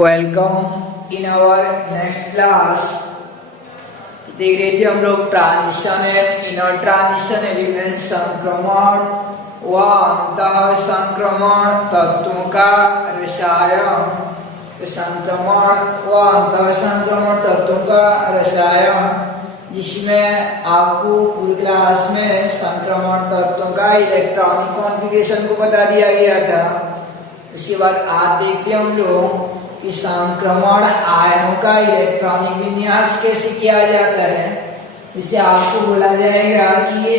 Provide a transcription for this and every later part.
Welcome in our next class. तो देख रहे थे हम लोग transition and inner transition element, संक्रमण व अंतः संक्रमण तत्वों का रसायन। तो संक्रमण व अंतः संक्रमण तत्वों का रसायन, जिसमें आपको पूरी क्लास में संक्रमण तत्वों का इलेक्ट्रॉनिक कॉन्फ़िगरेशन को बता दिया गया था। उसके बाद आज देखते हैं हम लोग कि संक्रमण आयनों का इलेक्ट्रॉनिक विन्यास कैसे किया जाता है। जिसे आपको बोला जाएगा कि ये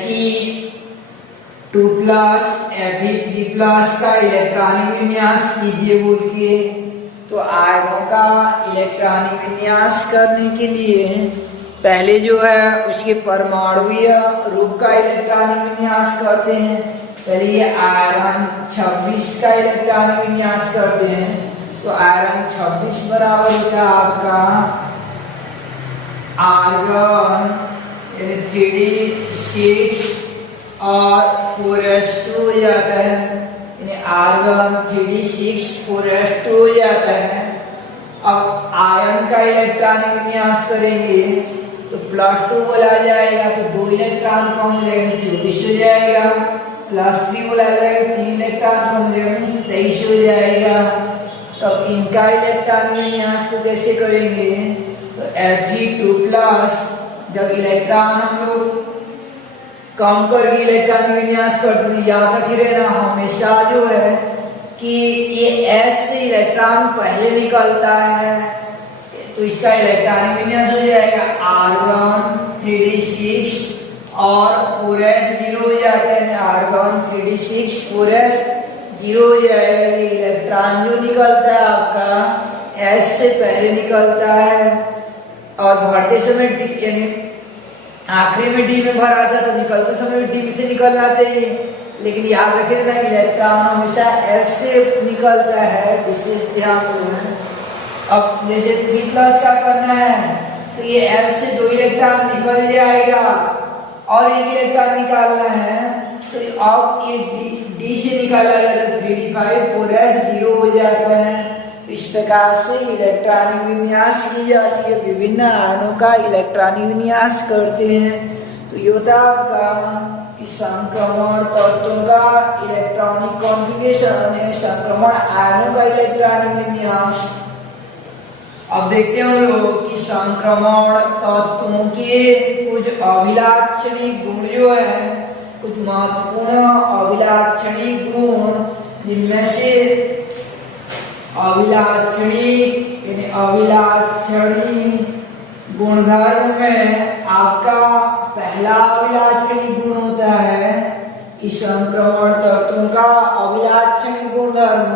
Fe2+ Fe3+ का इलेक्ट्रॉनिक विन्यास कीजिए बोल के। तो आयनों का इलेक्ट्रॉनिक विन्यास करने के लिए पहले जो है उसके परमाणुीय रूप का इलेक्ट्रॉनिक विन्यास करते हैं। पहले ये आयरन 26 का इलेक्ट्रॉनिक विन्यास करते हैं। तो आयरन 26 बराबर होता है आपका आर्गन 3d6 और 4s2 हो जाता है। आर्गन 3d6 4s2 हो जाता है। अब आयन का इलेक्ट्रॉनिक विन्यास करेंगे तो +2 बोला जाएगा, तो 2 इलेक्ट्रॉन कम हो जाएंगे, 24 हो जाएगा। +3 बोला जाएगा, 3 इलेक्ट्रॉन कम हो जाएंगे, 23 हो जाएगा। तो इनका इलेक्ट्रॉनिक विन्यास को कैसे करेंगे? तो Fe2+, जब इलेक्ट्रॉन हम लोग कम करके इलेक्ट्रॉनिक विन्यास करते हैं, याद रखे रहना हमेशा जो है कि ये S से इलेक्ट्रॉन पहले निकलता है, तो इसका इलेक्ट्रॉनिक विन्यास हो जाएगा आर्गन 3d6 और 4s 0 हो जाता है। आर्गन 3d6 4s 0 हो जाएगा। ये इलेक्ट्रॉन जो निकलता है आपका S से पहले निकलता है, और भरते समय D यानी आखिरी में D में भरा था, तो निकलते समय D से निकलना चाहिए। लेकिन याद रखें ना, इलेक्ट्रॉन हमेशा S से निकलता है, विशेष ध्यान देना। अब जैसे 3+ का करना है, तो ये S से 2 इलेक्ट्रॉन निकल जाएगा और 1 इलेक्ट्रॉन निकालना है, तो अब ये D से निकाला जाता है, 3d5 4s 0 हो जाता है। इस प्रकार से इलेक्ट्रॉनिक विन्यास की जाती है। विभिन्न आयनों का इलेक्ट्रॉनिक विन्यास करते हैं। तो ये होता है कि संक्रमण तत्वों का इलेक्ट्रॉनिक कॉन्फ़िगरेशन है, संक्रमण आयनों का इलेक्ट्रॉनिक विन्यास। अब देखते हैं हम लोग कि संक्रमण तत्वों के कुछ अभिलाक्षणिक गुण जो है, कुछ महत्वपूर्ण अभिलाक्षणिक गुण, जिनमें से अभिलाक्षणिक गुणधर्म में आपका पहला अभिलाक्षणिक गुण होता है कि संक्रमण तत्वों का अभिलाक्षणिक गुणधर्म,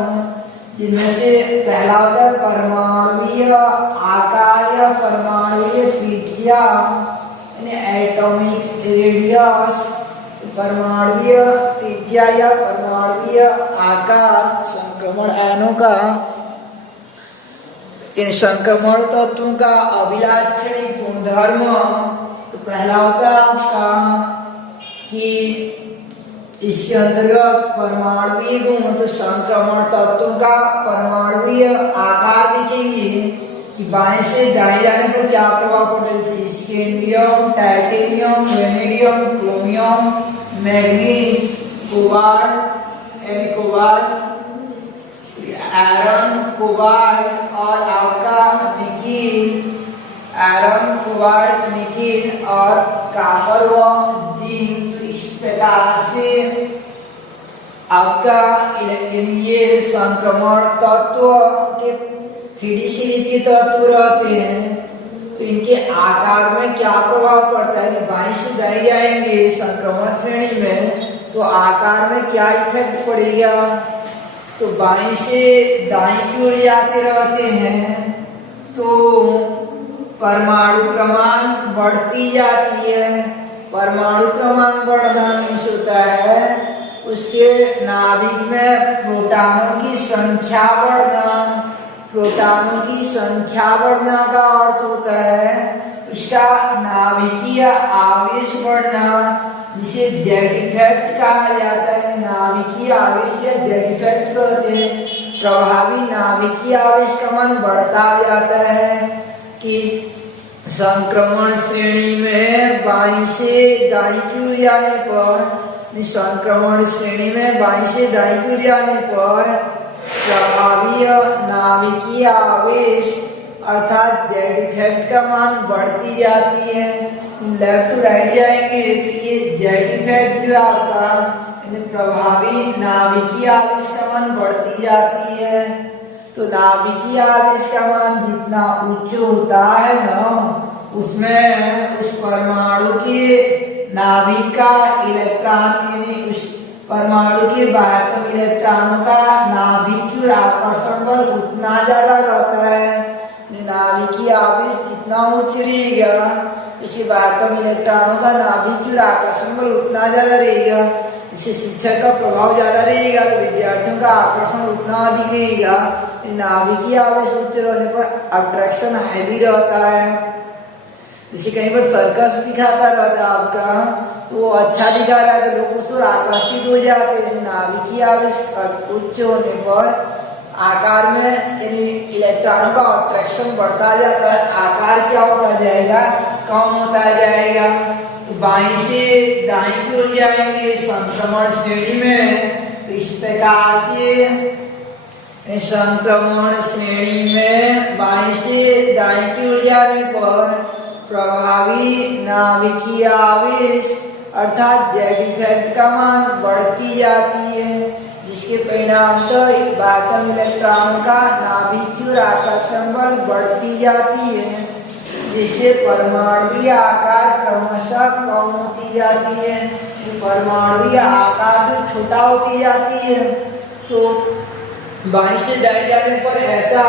जिनमें से पहला होता है परमाणुीय आकार या परमाणुीय त्रिज्या, एटॉमिक रेडियस। परमाणुीय त्रिज्या या परमाणुीय आकार संक्रमण आयनों का, इन संक्रमण तत्वों का अभिलाक्षणिक गुणधर्म। तो पहला होता है आपका कि इसके अंतर्गत परमाणुीय गुण, तो संक्रमण तत्वों का परमाणुीय आकार देखेंगे कि बाएं से दाएं जाने पर क्या प्रभाव पड़ता है। जैसे scandium, titanium, vanadium, chromium, manganese, cobalt, iron, cobalt और आपका निकिल, आयरन, कोबाल्ट, निकिल और कॉपर व जिंक। तो इस प्रकार से आपका ये संक्रमण तत्व के 3D सीरीज के तत्व रहते हैं। तो इनके आकार में क्या प्रभाव पड़ता है? बाएं से दाएं जाएंगे संक्रमण श्रेणी में, तो आकार में क्या इफेक्ट पड़ेगा? तो बाएं से दाएं की ओर जाते रहते हैं, तो परमाणु क्रमांक बढ़ती जाती है। परमाणु क्रमांक बढ़ना नहीं होता है, उसके नाभिक में प्रोटॉनों की संख्या बढ़ना। प्रोटॉनों की संख्या बढ़ना का अर्थ होता है उसका नाभिकीय आवेश बढ़ना, जिसे जेड इफेक्ट कहा जाता है। नाभिकीय आवेश या जेड इफेक्ट कहते हैं। प्रभावी नाभिकीय आवेश का मान बढ़ता जाता है कि संक्रमण श्रेणी में बाईं से दाईं की ओर जाने पर, संक्रमण श्रेणी में बाईं से दाईं की ओर जाने पर प्रभावी नाभिकीय आवेश अर्थात जेड इफेक्ट का मान बढ़ती जाती है। लेफ्ट टू राइट जाएंगे तो ये जेड इफेक्ट जो आपका प्रभावी नाभिकीय आवेश का मान बढ़ती जाती है। तो नाभिकीय आवेश का मान जितना उच्च होता है ना, उसमें उस परमाणु के नाभिक का इलेक्ट्रॉन यानी उस परमाणु के बाहर इलेक्ट्रॉनों का नाभिक की आकर्षण बल उतना ज्यादा रहता है। नाभिकीय आवेश जितना उच्च रहेगा, इसी बाहर इलेक्ट्रॉनों का नाभिक की आकर्षण बल उतना ज्यादा रहेगा। इससे शिक्षक का प्रभाव ज्यादा रहेगा तो विद्यार्थियों का आकर्षण उतना अधिक रहेगा। नाभिकीय आवेश उच्च रहने पर अट्रैक्शन हैवी रहता है। जैसे कहीं पर सर्कस दिखाता रहता है आपका, तो वो अच्छा दिखा रहा है तो लोग उस पर आकर्षित हो जाते हैं। नाभिकीय आवेश उच्च होने पर आकार में यानी इलेक्ट्रॉनों का अट्रैक्शन बढ़ता जाता है। आकार क्या होता जाएगा, कम होता जाएगा। बाईं से दाईं की ओर जाएंगे संक्रमण श्रेणी में, तो इस प्रकार से संक्रमण श्रेणी में बाईं से दाईं की ओर जाने पर प्रभावी नाभिकीय आवेश अर्थात जेड इफेक्ट का मान बढ़ती जाती है, जिसके परिणाम तो बातम इलेक्ट्रॉनों का नाभिक की ओर आकर्षण बल बढ़ती जाती है, जिससे परमाणुीय आकार क्रमशः कम होती जाती है। परमाणुीय आकार जो छोटा होती जाती है, तो बाईं से दाईं जाने पर ऐसा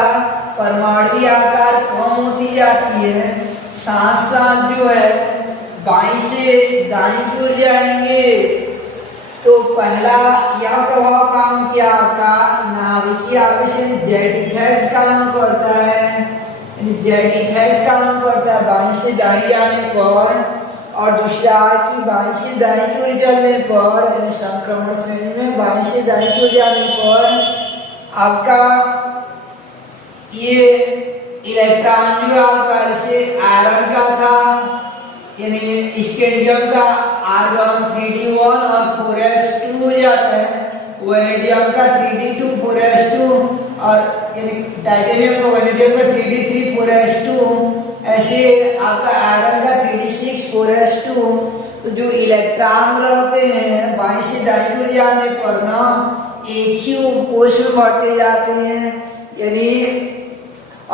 परमाणुीय आकार कम होती जाती है। साथ साथ जो है बाईं से दाईं की ओर जाएंगे तो पहला यह प्रभाव काम किया आपका नाभिकीय आवेश जेड इफेक्ट काम करता है। जेड इफेक्ट काम करता है बाईं से दाईं जाने पर, और दूसरा कि बाईं से दाईं की ओर चलने पर यानी संक्रमण श्रेणी में बाईं से दाईं की ओर जाने पर आपका ये इलेक्ट्रॉन जो आपका जैसे आयरन का था यानी स्कैंडियम का आर्गन 3d1 और 4s2 हो जाता है, वैनेडियम का 3d2 4s2 और यानी टाइटेनियम का वैनेडियम का 3d3 4s2, ऐसे आपका आयरन का 3d6 4s2। तो जो इलेक्ट्रॉन रहते हैं बाईं से दाईं की ओर जाने पर ना एक ही उपकोष में बढ़ते जाते हैं, यानी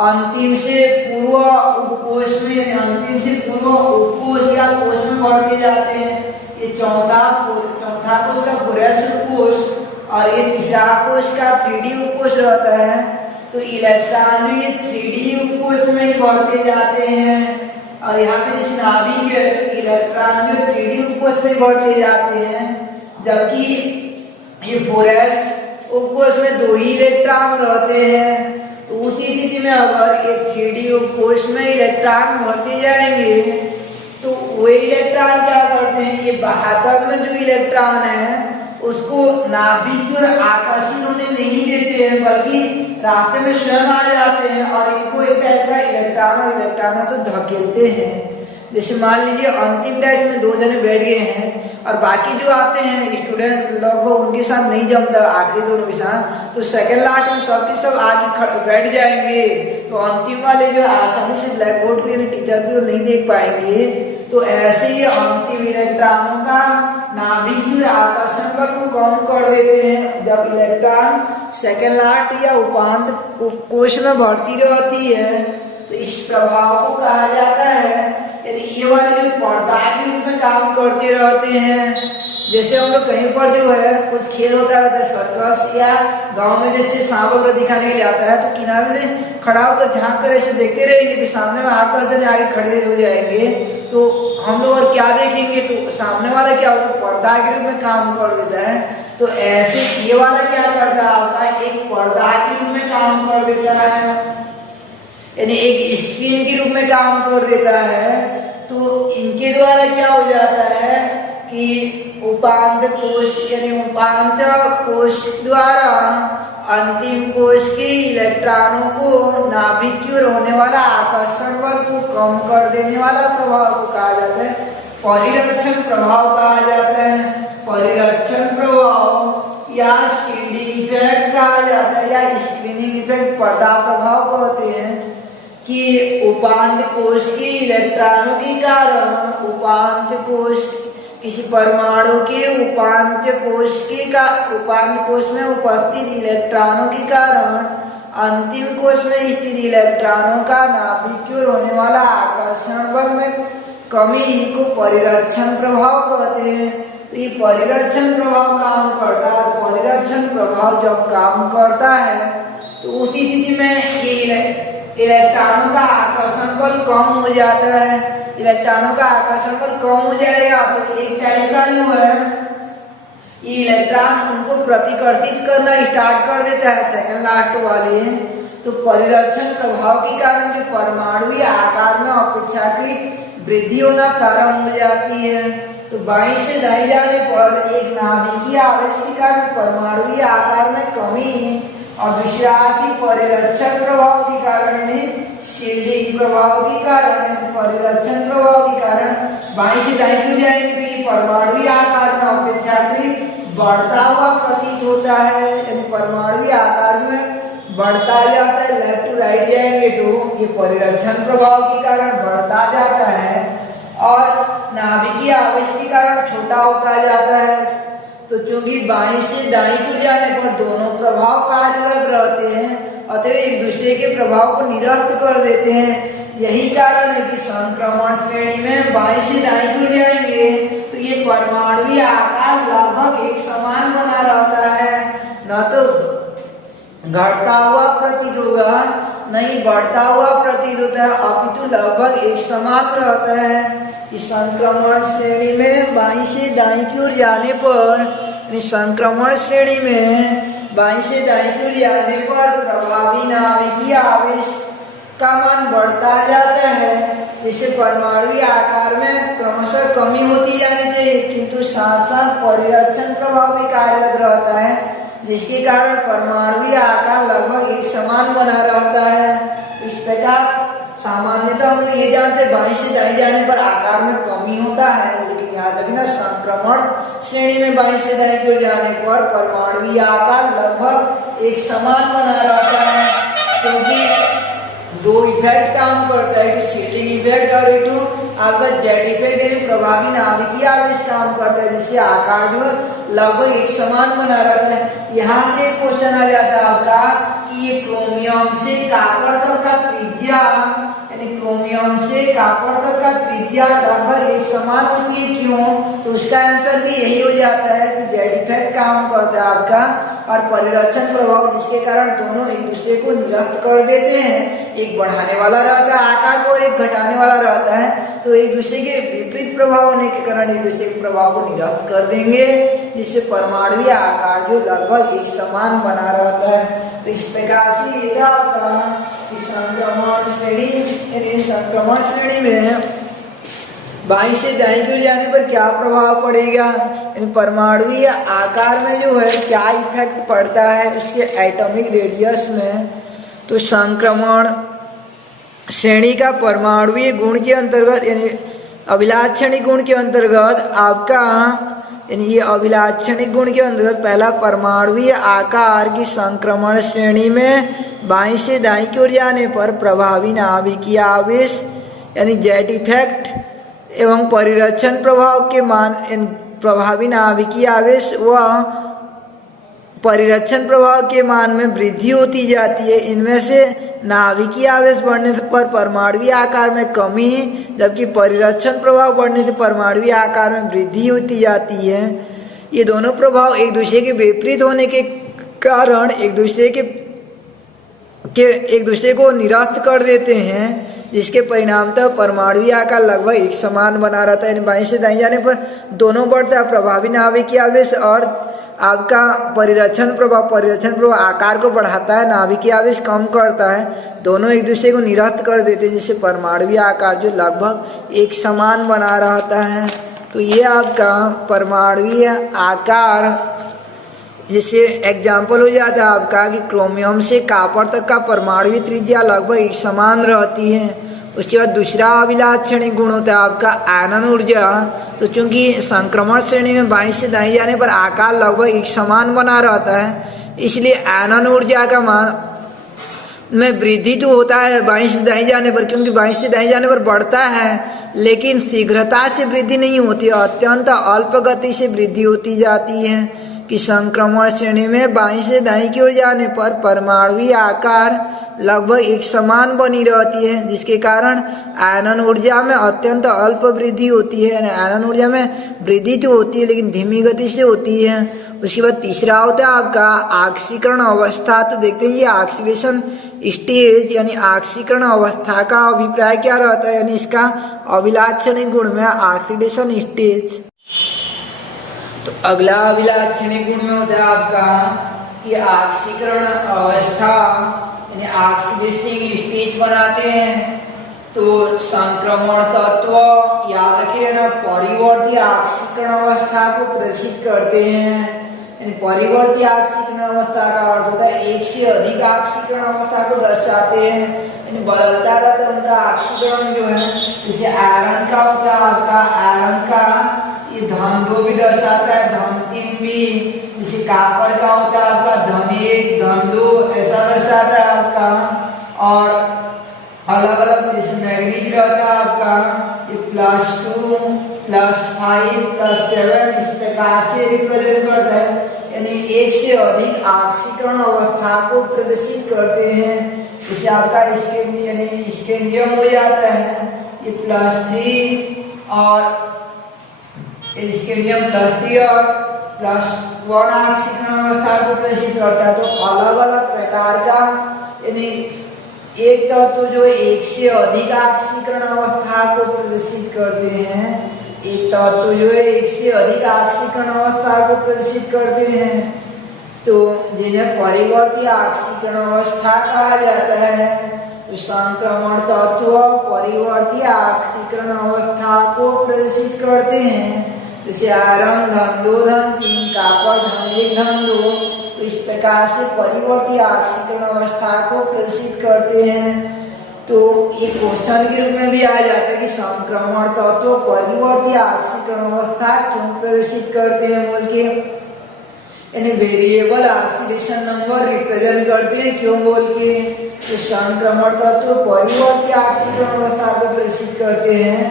अंतिम से पूर्व उपकोष में, अंतिम से पूर्व उपकोष या कोष में बढ़ते जाते हैं। ये चौथा कोष का पुरेश उपकोष और ये तीसरा कोष का 3D उपकोष रहता है। तो इलेक्ट्रॉन भी 3D उपकोष में ही बढ़ते जाते हैं, और यहाँ पे जिस नाभिक है तो इलेक्ट्रॉन जो 3D उपकोष में बढ़ते जाते हैं, जबकि ये पुरेश उपकोष में 2 ही इलेक्ट्रॉन रहते हैं। तो उसी स्थिति में अगर एक 3D उपकोष में इलेक्ट्रॉन बढ़ते जाएंगे तो वे इलेक्ट्रॉन क्या करते हैं, ये बाहर में जो इलेक्ट्रॉन है उसको नाभिक की ओर आकर्षित होने नहीं देते हैं, बल्कि रास्ते में स्वयं आ जाते हैं और इनको एक टाइप का इलेक्ट्रॉन तो धकेलते हैं। जैसे मान लीजिए अंतिम डाइस में 2 जने बैठ गए हैं और बाकी जो आते हैं स्टूडेंट लगभग उनके साथ नहीं जमता आखिरी दोनों के साथ, तो सेकंड लास्ट में सबके सब आगे बैठ जाएंगे, तो अंतिम वाले जो आसानी से ब्लैक बोर्ड को यानी टीचर को नहीं देख पाएंगे। तो ऐसे ही अंतिम इलेक्ट्रॉनों का नाभिक की आकर्षण बल को कम कर देते हैं जब इलेक्ट्रॉन सेकंड लास्ट या उपांत कोश में भर्ती रहती है। तो इस प्रभाव को कहा जाता है, यदि ये वाले जो पर्दा के रूप में काम करते रहते हैं। जैसे हम लोग कहीं पर जो है कुछ खेल होता रहता है सर्कस या गांव में जैसे सांप वगैरह दिखाने के लिए आता है, तो किनारे से खड़ा होकर झांक कर ऐसे देखते रहेंगे तो सामने में 8-10 जने आगे खड़े हो जाएंगे, तो हम लोग और क्या देखेंगे, तो सामने वाला क्या होता है पर्दा के रूप में काम कर देता है। तो ऐसे ये वाला क्या करता है आपका एक पर्दा के रूप में काम कर देता है, यानी एक स्क्रीन के रूप में काम कर देता है। तो इनके द्वारा क्या हो जाता है कि उपांत कोश यानी उपांत कोश द्वारा अंतिम कोश के इलेक्ट्रॉनों को नाभिक की ओर होने वाला आकर्षण बल को कम कर देने वाला प्रभाव को कहा जाता है परिरक्षण प्रभाव कहा जाता है। परिरक्षण प्रभाव या शील्डिंग इफेक्ट कहा जाता है या स्क्रीनिंग इफेक्ट पर्दा प्रभाव कहते हैं कि उपांत कोश के इलेक्ट्रॉनों के कारण उपांत कोश किसी परमाणु के उपांत कोश में उपस्थित इलेक्ट्रॉनों के कारण अंतिम कोश में स्थित इलेक्ट्रॉनों का नाभिक की ओर होने वाला आकर्षण बल में कमी को परिरक्षण प्रभाव कहते हैं। तो ये परिरक्षण प्रभाव काम करता है। परिरक्षण प्रभाव जब काम करता है तो उसी स्थिति में ये इलेक्ट्रॉनों का आकर्षण बल कम हो जाता है। इलेक्ट्रॉनों का आकर्षण बल कम हो जाएगा तो एक टाइप का जो है ये इलेक्ट्रॉन उनको प्रतिकर्षित करना स्टार्ट कर देता है सेकंड लास्ट वाले। तो परिरक्षण प्रभाव के कारण जो परमाणु आकार में अपेक्षाकृत वृद्धि होना प्रारंभ हो जाती है। तो बाईं से दाईं जाने पर एक नाभिकीय आवेश के कारण परमाणु आकार में कमी और विषयार्थी परिरक्षण प्रभाव के कारण शील्डिंग प्रभाव के कारण परिरक्षण प्रभाव के कारण बाईं से दाईं क्यों जाएंगे तो ये परमाणु आकार में अपेक्षाकृत बढ़ता हुआ प्रतीत होता है। यानी परमाणु आकार में बढ़ता जाता है। लेफ्ट टू राइट जाएंगे तो ये परिरक्षण प्रभाव के कारण बढ़ता जाता है और नाभिकीय आवेश के कारण छोटा होता जाता है। तो चूंकि बाईं से दाईं को जाने पर दोनों प्रभाव कार्यरत रहते हैं अतः एक दूसरे के प्रभाव को निरस्त कर देते हैं। यही कारण है कि संक्रमण श्रेणी में बाईं से दाईं को जाएंगे तो ये परमाणु आकार लगभग एक समान बना रहता है। न तो घटता हुआ प्रतीत होगा नहीं बढ़ता हुआ प्रतीत होता है अपितु लगभग एक समान रहता है। कि संक्रमण श्रेणी में बाईं से दाईं की ओर जाने पर संक्रमण श्रेणी में बाईं से दाईं की ओर जाने पर प्रभावी नाभिकीय आवेश का मान बढ़ता जाता है। जिससे परमाणु आकार में क्रमशः कमी होती जानी चाहिए किंतु साथ साथ परिरक्षण प्रभाव भी कार्यरत रहता है जिसके कारण परमाणु आकार लगभग एक समान बना रहता है। इस प्रकार सामान्यतः हम ये जानते हैं बाईं से दाईं जाने पर आकार में कमी होता है लेकिन याद रखना संक्रमण श्रेणी में बाईं से दाईं की ओर जाने पर परमाणु आकार लगभग एक समान बना रहता है क्योंकि दो इफेक्ट काम करता है एक शील्डिंग इफेक्ट और एक आपका जेड इफेक्ट यानी प्रभावी नाभिकीय आवेश काम करता है जिससे आकार जो लगभग एक समान बना रहता है। यहाँ से क्वेश्चन आ जाता है आपका कि ये क्रोमियम से कॉपर तक का त्रिज्या यानी क्रोमियम से कॉपर तक का त्रिज्या लगभग एक समान होती है क्यों? तो उसका आंसर भी यही हो जाता है कि जेड इफेक्ट काम करता है आपका और परिरक्षण प्रभाव जिसके कारण दोनों एक दूसरे को निरस्त कर देते हैं। एक बढ़ाने वाला रहता है आकार को और एक घटाने वाला रहता है तो एक दूसरे के विपरीत प्रभाव होने के कारण एक दूसरे के प्रभाव को निरस्त कर देंगे जिससे परमाणु आकार जो लगभग एक समान बना रहता है। तो इस प्रकार से ये आपका संक्रमण श्रेणी में बाईं से दाईं की ओर जाने पर क्या प्रभाव पड़ेगा इन परमाणु आकार में जो है क्या इफेक्ट पड़ता है उसके एटॉमिक रेडियस में। तो संक्रमण श्रेणी का परमाणुीय गुण के अंतर्गत यानी अभिलाक्षणिक गुण के अंतर्गत आपका यानी ये अभिलाक्षणिक गुण के अंतर्गत पहला परमाणुीय आकार की संक्रमण श्रेणी में बाईं से दाईं की ओर जाने पर प्रभावी नाभिकीय आवेश यानी जेड इफेक्ट एवं परिरक्षण प्रभाव के मान प्रभावी नाभिकीय आवेश व परिरक्षण प्रभाव के मान में वृद्धि होती जाती है। इनमें से नाभिकीय आवेश बढ़ने पर परमाणु आकार में कमी जबकि परिरक्षण प्रभाव बढ़ने से परमाणु आकार में वृद्धि होती जाती है। ये दोनों प्रभाव एक दूसरे के विपरीत होने के कारण एक दूसरे को निरस्त कर देते हैं जिसके परिणामतः परमाणु आकार लगभग एक समान बना रहता है। बाईं से दाईं जाने पर दोनों बढ़ता है प्रभावी नाभिकीय आवेश और आपका परिरक्षण प्रभाव आकार को बढ़ाता है नाभिकीय आवेश कम करता है। दोनों एक दूसरे को निरस्त कर देते हैं जिससे परमाणु आकार जो लगभग एक समान बना रहता है। तो ये आपका परमाणु आकार जैसे एग्जाम्पल हो जाता है आपका कि क्रोमियम से कॉपर तक का परमाणु त्रिज्या लगभग एक समान रहती है। उसके बाद दूसरा अभिलाक्षणिक गुण होता है आपका आयनन ऊर्जा। तो चूंकि संक्रमण श्रेणी में बाईं से दाईं जाने पर आकार लगभग एक समान बना रहता है, इसलिए आयनन ऊर्जा का मान में वृद्धि तो होता है बाईं से दाईं जाने पर, क्योंकि बाईं से दाईं जाने पर बढ़ता है, लेकिन शीघ्रता से वृद्धि नहीं होती, अत्यंत अल्प गति से वृद्धि होती जाती है। कि संक्रमण श्रेणी में बाईं से दाईं की ओर जाने पर परमाणुवीय आकार लगभग एक समान बनी रहती है, जिसके कारण आयनन ऊर्जा में अत्यंत अल्प वृद्धि होती है। आयनन ऊर्जा में वृद्धि तो होती है लेकिन धीमी गति से होती है। उसके बाद तीसरा होता है आपका आक्सीकरण अवस्था। तो देखते हैं ये ऑक्सीडेशन स्टेज यानी आक्सीकरण अवस्था का अभिप्राय क्या रहता है, यानी इसका अभिलाक्षणिक गुण में ऑक्सीडेशन स्टेज। तो अगला अभिलाक्षणिक गुण में होता है आपका कि ऑक्सीकरण अवस्था यानी ऑक्सीडेशन स्टेज बनाते हैं। तो संक्रमण तत्व याद रखिए ना, परिवर्ती ऑक्सीकरण अवस्था को प्रदर्शित करते हैं। यानी परिवर्ती ऑक्सीकरण अवस्था का अर्थ होता है एक से अधिक ऑक्सीकरण अवस्था को दर्शाते हैं, यानी बदलता रहता है उनका ऑक्सीकरण जो है। जैसे आयरन का होता है आपका, आयरन का ये धन 2 भी दर्शाता है, धन 3 भी। जैसे कॉपर का होता है आपका धन 1 धन 2 ऐसा दर्शाता है आपका। और अलग अलग जैसे मैग्नीज रहता है आपका ये +2 +5 +7 इस प्रकार से रिप्रेजेंट करता है, यानी एक से अधिक ऑक्सीकरण अवस्था को प्रदर्शित करते हैं। जैसे आपका स्कैंडियम हो जाता है ये +3 और स्कैंडियम +3 और +1 ऑक्सीकरण अवस्था को प्रदर्शित करता है। तो अलग अलग प्रकार का यानी एक तत्व जो एक से अधिक ऑक्सीकरण अवस्था को प्रदर्शित करते हैं, एक तत्व जो है एक से अधिक ऑक्सीकरण अवस्था को प्रदर्शित करते हैं, तो जिन्हें परिवर्ती ऑक्सीकरण अवस्था कहा जाता है। तो संक्रमण तत्व परिवर्ती ऑक्सीकरण अवस्था को प्रदर्शित करते हैं। जैसे आयरन धन 2 धन 3 कॉपर धन 1 धन 2 इस प्रकार से परिवर्ती ऑक्सीकरण अवस्था को प्रदर्शित करते हैं। तो ये क्वेश्चन के रूप में भी आ जाता है कि संक्रमण तत्व परिवर्ती ऑक्सीकरण अवस्था क्यों प्रदर्शित करते हैं बोल के, यानी वेरिएबल ऑक्सीडेशन नंबर रिप्रेजेंट करते हैं क्यों बोल के। तो संक्रमण तत्व परिवर्ती ऑक्सीकरण अवस्था को प्रदर्शित करते हैं,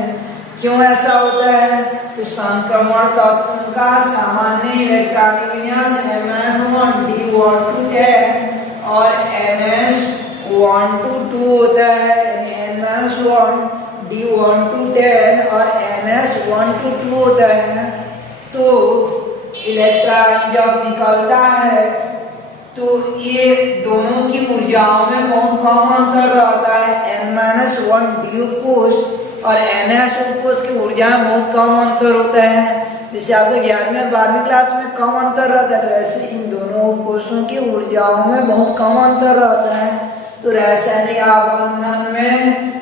क्यों ऐसा होता है। तो संक्रमण तत्व का सामान्य इलेक्ट्रॉनिक विन्यास Mn1 D1 और NS1 होता है, यानी N-1 D1 और NS1 होता है। तो इलेक्ट्रॉन जब निकलता है तो ये दोनों की ऊर्जाओं में बहुत कम अंतर रहता है। N-1 D कोष और NS कोष की ऊर्जा में बहुत कम अंतर होता है। जैसे आपको 11वीं और 12वीं क्लास में कम अंतर रहता है, तो ऐसे इन दोनों कोषों की ऊर्जाओं में बहुत कम अंतर रहता है। तो रासायनिक आबंधन में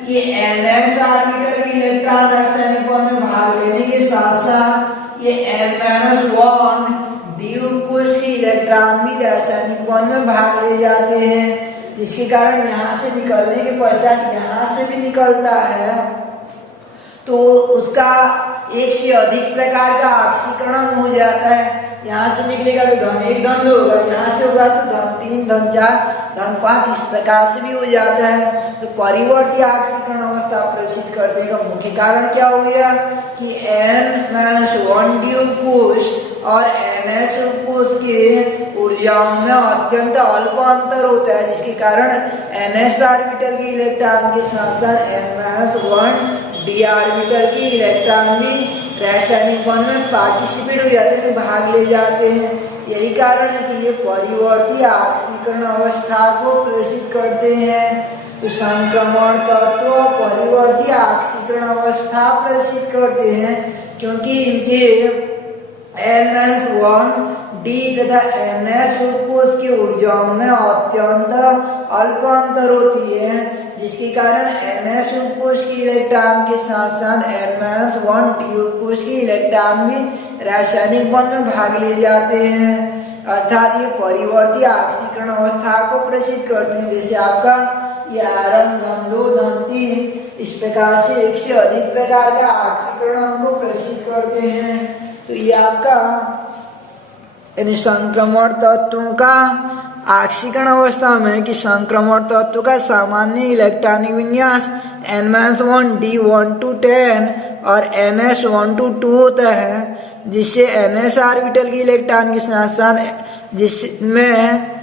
ये NS ऑर्बिटल की इलेक्ट्रॉन रासायनिक बॉन्ड में भाग लेने के साथ साथ ये N-1 D कोष की इलेक्ट्रॉन भी रासायनिक बॉन्ड में भाग ले जाते हैं, जिसके कारण यहाँ से निकलने के पश्चात यहाँ से भी निकलता है, तो उसका एक से अधिक प्रकार का ऑक्सीकरण हो जाता है। यहाँ से निकलेगा तो धन 1 धन 2 होगा, यहाँ से होगा तो धन 3 धन 4 धन 5 इस प्रकार से भी हो जाता है। तो परिवर्ती ऑक्सीकरण अवस्था प्रदर्शित करने का मुख्य कारण क्या हो गया कि N-1 D कोष और NS कोष के ऊर्जाओं में अत्यंत अल्प अंतर होता है, जिसके कारण NS ऑर्बिटल की इलेक्ट्रॉन के साथ साथ N-1 D ऑर्बिटल की इलेक्ट्रॉन भी रासायनिक बॉन्ड में पार्टिसिपेट हो जाते हैं, भाग ले जाते हैं। यही कारण है कि ये परिवर्ती ऑक्सीकरण अवस्था को प्रदर्शित करते हैं। तो संक्रमण तत्व परिवर्ती ऑक्सीकरण अवस्था प्रदर्शित करते हैं क्योंकि इनके N-1 D तथा NS कोष की ऊर्जाओं में अत्यंत अल्प अंतर होती है, जिसके कारण NS कोष की इलेक्ट्रॉन के साथ साथ N-1 D कोष की इलेक्ट्रॉन भी रासायनिक बॉन्ड में भाग ले जाते हैं। अर्थात ये परिवर्ती आक्सीकरण अवस्था को प्रदर्शित करते हैं। जैसे आपका ये आयरन धन 2 धन 3 इस प्रकार से एक से अधिक प्रकार का आक्सीकरण हमको प्रदर्शित करते हैं। तो ये आपका यानी संक्रमण तत्वों का आक्सीकरण अवस्था में कि संक्रमण तत्व का सामान्य इलेक्ट्रॉनिक विन्यास N-1 D1 to 10 और NS1 to 2 होता है, जिससे NS ऑर्बिटल की इलेक्ट्रॉन के साथ साथ जिसमें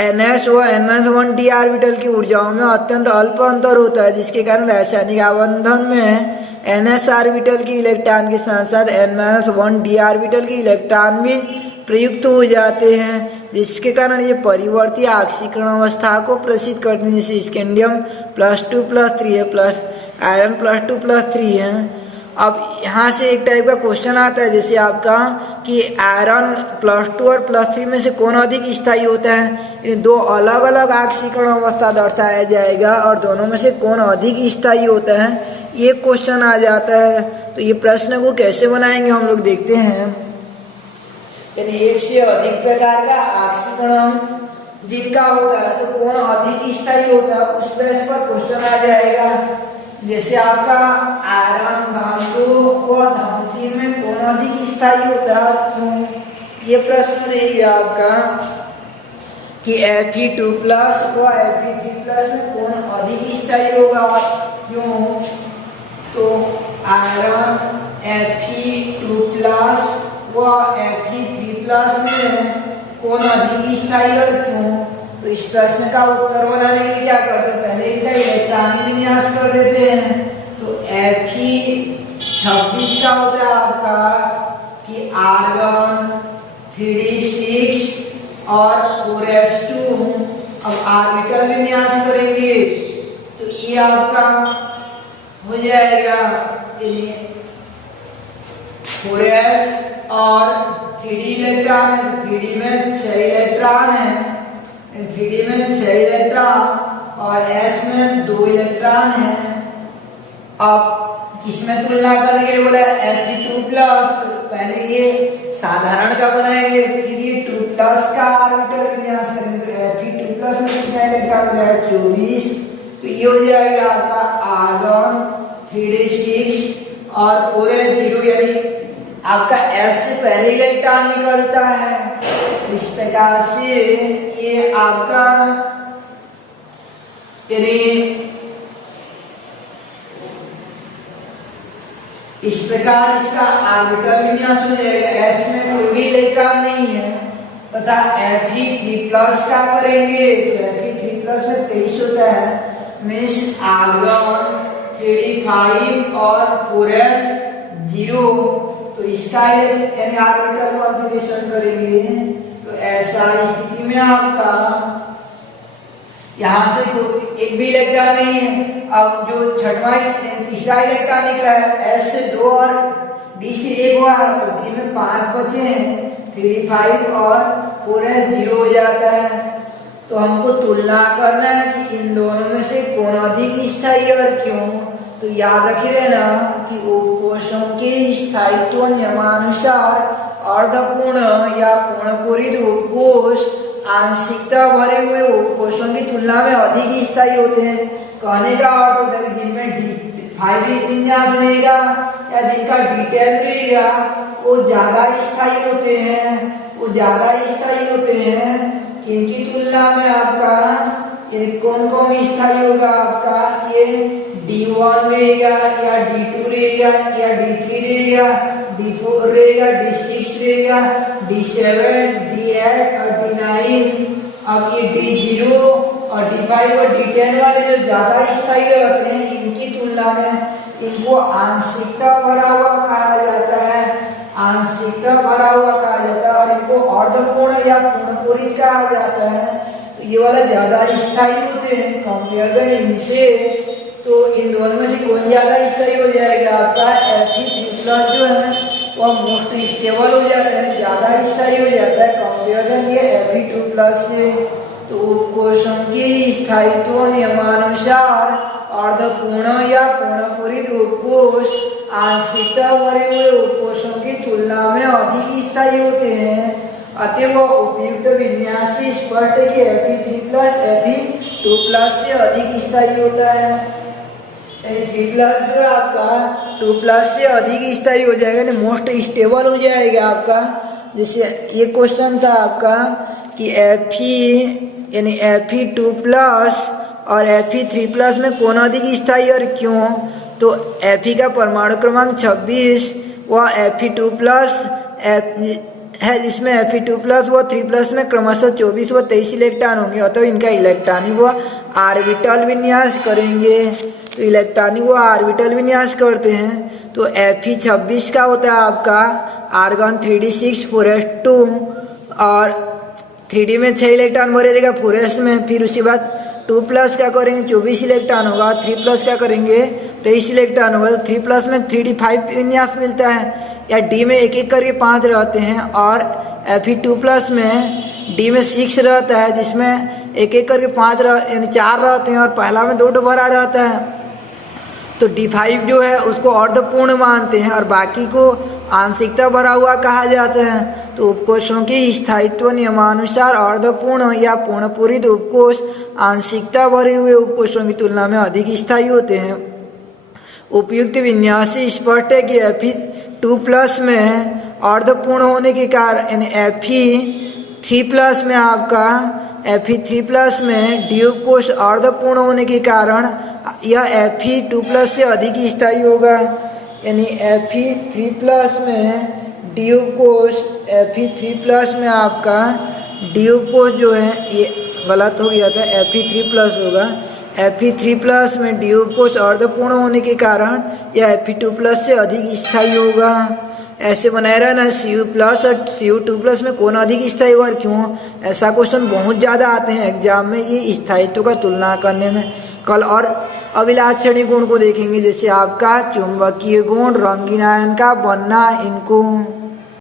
NS व N-1 D ऑर्बिटल की ऊर्जाओं में अत्यंत अल्प अंतर होता है, जिसके कारण रासायनिक आबंधन में NS ऑर्बिटल की इलेक्ट्रॉन के साथ साथ N-1 D ऑर्बिटल की इलेक्ट्रॉन भी प्रयुक्त हो जाते हैं, जिसके कारण ये परिवर्ती आक्सीकरण अवस्था को प्रदर्शित करते हैं। जैसे स्कैंडियम +2+3 है, प्लस आयरन +2+3 है। अब यहाँ से एक टाइप का क्वेश्चन आता है, जैसे आपका कि आयरन +2 और +3 में से कौन अधिक स्थायी होता है। इन दो अलग अलग आक्सीकरण अवस्था दर्शाया जाएगा और दोनों में से कौन अधिक स्थायी होता है, ये क्वेश्चन आ जाता है। तो ये प्रश्न को कैसे बनाएंगे हम लोग देखते हैं। यानी एक से अधिक प्रकार का आक्सीकरण जिनका होता है तो कौन अधिक स्थायी होता है, उस बेस पर क्वेश्चन आ जाएगा। जैसे आपका आयरन धन 2 व धन 3 में कौन अधिक स्थायी होता है, क्यों, ये प्रश्न रहेगा आपका कि Fe2+ व Fe3+ में कौन अधिक स्थायी होगा, क्यों। तो आयरन Fe2+ व Fe3+ में कौन अधिक स्थायी और क्यों। तो इस प्रश्न का उत्तर बनाने के लिए क्या करते हैं, पहले इनका इलेक्ट्रॉनिक विन्यास कर देते हैं। तो Fe26 का होता है आपका कि आर्गन 3d6 और 4s2। अब ऑर्बिटल विन्यास करेंगे तो ये आपका हो जाएगा 4s और 3d इलेक्ट्रॉन है, 3d में 6 इलेक्ट्रॉन है, 3d में 6 इलेक्ट्रॉन और s में 2 इलेक्ट्रॉन है। अब किसमें तुलना करने के लिए बोला Fe2+, तो पहले ये साधारण का बनाएंगे, फिर ये 2+ का ऑर्बिटल विन्यास करेंगे। Fe2+ में कितना इलेक्ट्रॉन हो जाएगा 24, तो ये हो जाएगा आपका आर्गन 3d6 और 4s0, यानी आपका S से पहले इलेक्ट्रॉन निकलता है। इस प्रकार से ये आपका इस प्रकार इसका ऑर्बिटल विन्यास हो जाएगा। S में कोई भी इलेक्ट्रॉन नहीं है तथा Fe3+ का करेंगे तो Fe3+ में 23 होता है, मीन्स आर्गन 3d5 और 4s0। तो इसका यानी ऑर्बिटल कॉन्फ़िगरेशन करेंगे तो ऐसा स्थिति में आपका यहाँ से एक भी इलेक्ट्रॉन नहीं है। अब जो तीसरा इलेक्ट्रॉन निकला है S से 2 और D से 1 हुआ है, तो D में 5 बचे हैं, 3d5 और 4s0 हो जाता है। तो हमको तुलना करना है कि इन दोनों में से कौन अधिक स्थायी और क्यों। तो याद रखिए रहना कि उपकोषों के स्थायित्व नियमानुसार अर्धपूर्ण या पूर्णपूरित उपकोष आंशिकता भरे हुए उपकोषों की तुलना में अधिक स्थायी होते हैं। कहने का अर्थ होता है कि जिनमें D5 विन्यास रहेगा या जिनका D10 रहेगा वो ज्यादा स्थायी होते हैं, किनकी तुलना में आपका कौन कौन स्थायी होगा, आपका ये D1 रहेगा या D2 रहेगा या D3 रहेगा, D4 रहेगा, D6 रहेगा, D7, D8 और D9। अब ये D0 और D5 और D10 वाले जो ज्यादा स्थायी होते हैं इनकी तुलना में इनको आंशिकता भरा हुआ कहा जाता है, और इनको अर्धपूर्ण या पूर्णपूरित कहा जाता है। तो ये वाला ज्यादा स्थायी होते हैं कंपेयर देन इनसे। तो इन दोनों में से कौन ज्यादा स्थायी हो जाएगा, आपका Fe3+ जो है वह मोस्ट स्टेबल हो जाता है, ज्यादा स्थायी हो जाता है कंपेयर देन ये Fe2+ से। तो उपकोषों की स्थायित्व नियमानुसार अर्धपूर्ण या पूर्णपूरित उपकोष आंशिकता भरे हुए उपकोषों की तुलना में अधिक स्थायी होते हैं अतः उपयुक्त विन्यास से स्पष्ट है कि Fe3+ Fe2+ से अधिक स्थायी होता है। 3+ जो है आपका 2+ से अधिक स्थायी हो जाएगा, यानी मोस्ट स्टेबल हो जाएगा आपका। जैसे ये क्वेश्चन था आपका कि Fe यानी Fe2+ और Fe3+ में कौन अधिक स्थायी और क्यों। तो Fe का परमाणु क्रमांक 26 व Fe2+ है, जिसमें Fe2+ व 3+ में क्रमशः 24 व 23 इलेक्ट्रॉन होंगे, अतः इनका इलेक्ट्रॉनिक व ऑर्बिटल विन्यास करेंगे। तो इलेक्ट्रॉनिक व ऑर्बिटल विन्यास करते हैं तो Fe26 का होता है आपका आर्गन 3d6 4s2 और 3d में 6 इलेक्ट्रॉन भरे रहेगा 4s में। फिर उसके बाद 2+ क्या करेंगे 24 इलेक्ट्रॉन होगा, 3+ क्या करेंगे 23 इलेक्ट्रॉन होगा। तो 3+ में 3d5 विन्यास मिलता है, या डी में एक एक करके 5 रहते हैं, और Fe2+ में डी में 6 रहता है, जिसमें एक एक करके 5 यानी 4 रहते हैं और पहला में 2 भरा रहता है। तो D5 जो है उसको अर्धपूर्ण मानते हैं और बाकी को आंशिकता भरा हुआ कहा जाता है। तो उपकोषों की स्थायित्व नियमानुसार अर्धपूर्ण या पूर्णपूरित उपकोष आंशिकता भरे हुए उपकोषों की तुलना में अधिक स्थायी होते हैं। उपयुक्त विन्यास से स्पष्ट है कि Fe2+ में अर्धपूर्ण होने के कारण, यानी Fe3+ में आपका Fe3+ में डी उपकोष अर्धपूर्ण होने के कारण यह Fe2+ से अधिक स्थायी होगा। यानी Fe3+ में डी उपकोष Fe3+ में आपका डी उपकोष जो है ये गलत हो गया था, Fe3+ होगा। Fe3+ में डी उपकोष अर्धपूर्ण होने के कारण यह Fe2+ से अधिक स्थायी होगा। ऐसे बनाए रहना Cu+ और Cu2+ में कौन अधिक स्थायी होगा और क्यों। ऐसा क्वेश्चन बहुत ज़्यादा आते हैं एग्जाम में ये स्थायित्व का तुलना करने में। कल और अभिलाक्षणीय गुण को देखेंगे, जैसे आपका चुंबकीय गुण, रंगीन आयन का बनना, इनको